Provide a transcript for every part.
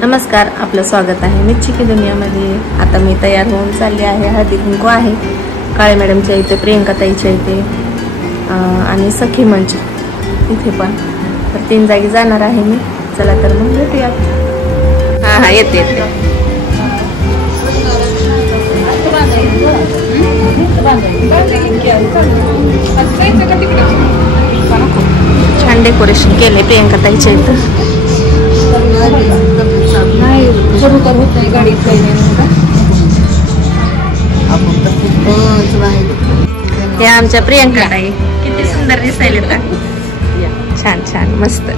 नमस्कार, आपलं स्वागत आहे मिरची की दुनियामध्ये। आता मी तयार होऊन चालली आहे। हळदी कुंकू आहे काळे मॅडमच्या इथे, प्रियंका ताईच्या इथे आणि सखी मंच इथे पण। तर 3 जागी जाणार आहे मी। चला तर मग भेटूयात। हा येते छान डेकोरेशन केले प्रियंका ताईच्या इथं। हे आमच्या प्रियंका ताई किती सुंदर दिसायले तर, छान छान मस्त।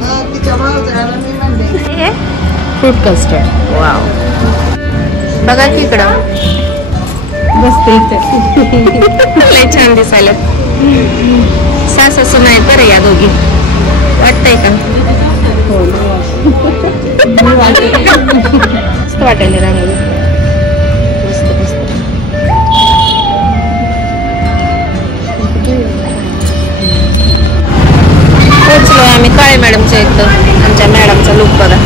फ्रूट कस्टर्ड, वाव, बघा की इकडं लय छान दिसायला। सासू सुना आहे बरं या दोघी, वाटतंय का? मस्त वाटायला रांगोळी, मस्त मस्त। पोचलो आम्ही काळे मॅडमच्या इथं। आमच्या मॅडमचा लुक बघा,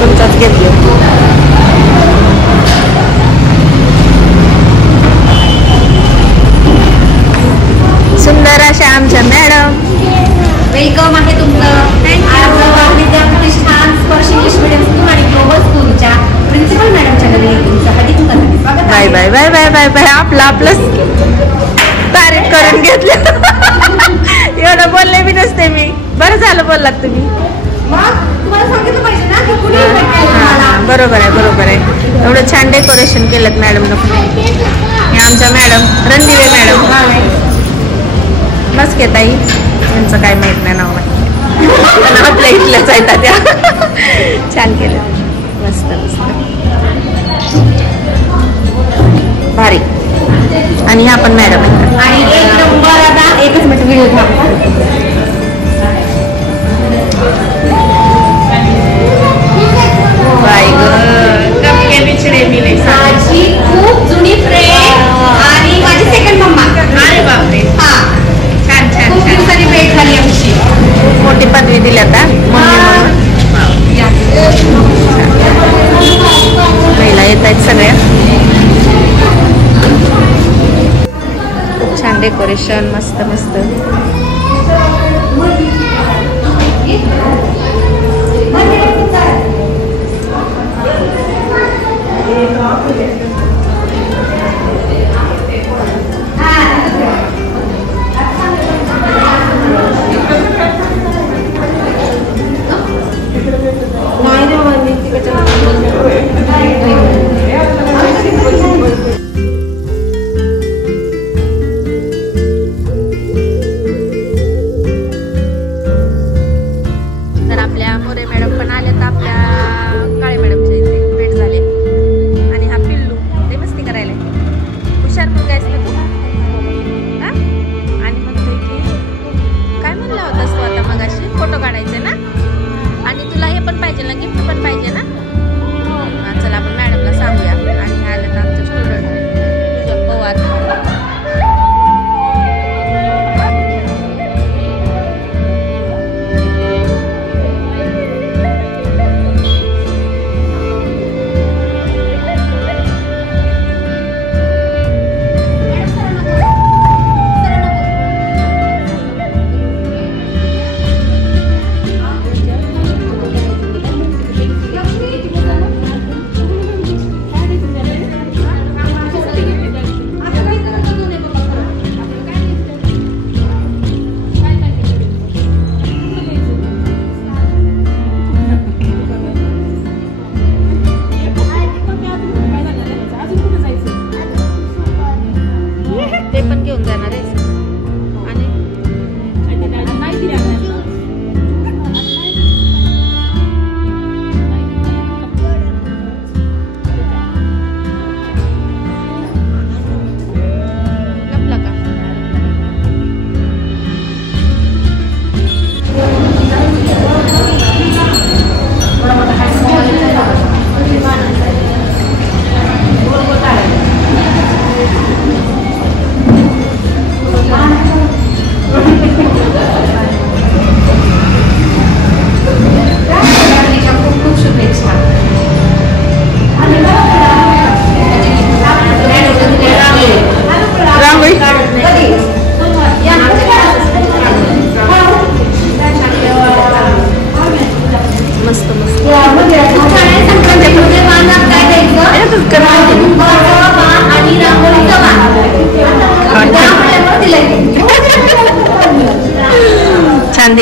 तुमचाच घेतलो। सुंदर अशा आमच्या मॅडम, वेलकम आहे तुमचं। आज Vidya Pratishthan Sparsh English medium school आणि ग्लोबल स्कूलच्या प्रिन्सिपल मॅडमच्या घरी तुमचं हळदी कुंकूसाठी स्वागत बाय आहे। Bye bye bye bye bye. आपलंच तारीफ करून घेतलं। एवढं बोलले बी नसते मी, बरं झालं बोललात तुम्ही। मग तुम्हाला सांगितलं पाहिजे ना की कुणी इन्व्हाइट केलं तुम्हाला। बरोबर आहे बरोबर आहे। एवढं छान डेकोरेशन केलं मॅडम लोक। हे आमच्या मॅडम रणदिवे मॅडम, बस के ताई, यांचं काय माहित नाही नाव माहिती, पण आपल्या इथल्याच आहेत त्या। छान केलं, मस्त मस्त भारी। आणि ह्या पण मॅडम आहेत आणि एक नंबर। आता एकच मिनिट व्हिडिओ घ्या। बाय ग, माझी खूप जुनी फ्रेंड आणि माझी सेकंड मम्मा। अरे बापरे, हा, छान छान खूप छान। दिवसांनी भेट झाली आमची। मोठी पदवी दिली आता मम्मी म्हणून। महिला येत आहेत सगळ्या। खूप छान डेकोरेशन, मस्त मस्त।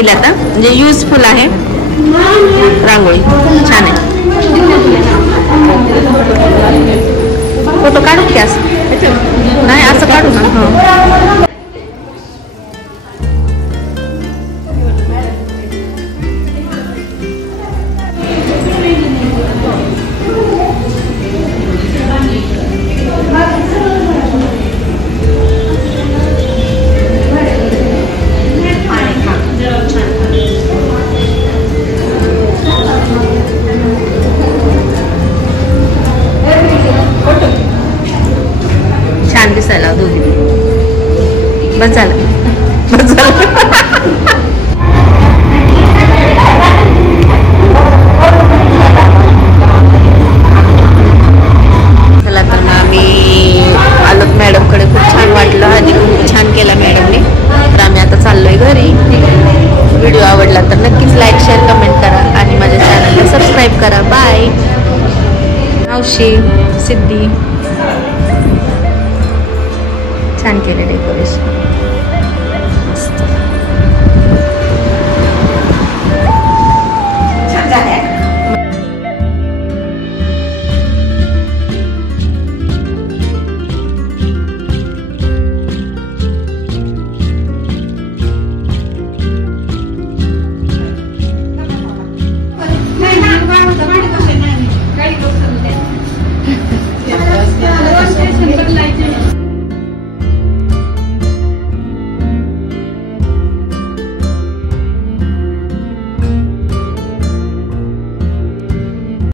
दिल्या आता, म्हणजे युजफुल आहे रांगोळी, छान आहे. फोटो काढू की असं नाही, असं काढू ना. हो छान दिसायला दोघी. बस झालं, बस झालं. चला तर मग आम्ही आलोत मॅडमकडे. खूप छान वाटलं, हळदी कुंकू छान केला मॅडमने. तर आम्ही आता चाललोय घरी. व्हिडिओ आवडला तर नक्कीच लाईक, शेअर, कमेंट करा आणि माझ्या चॅनलला सबस्क्राईब करा. बाय. मावशी, सिद्धी छान केले डेकोरेशन.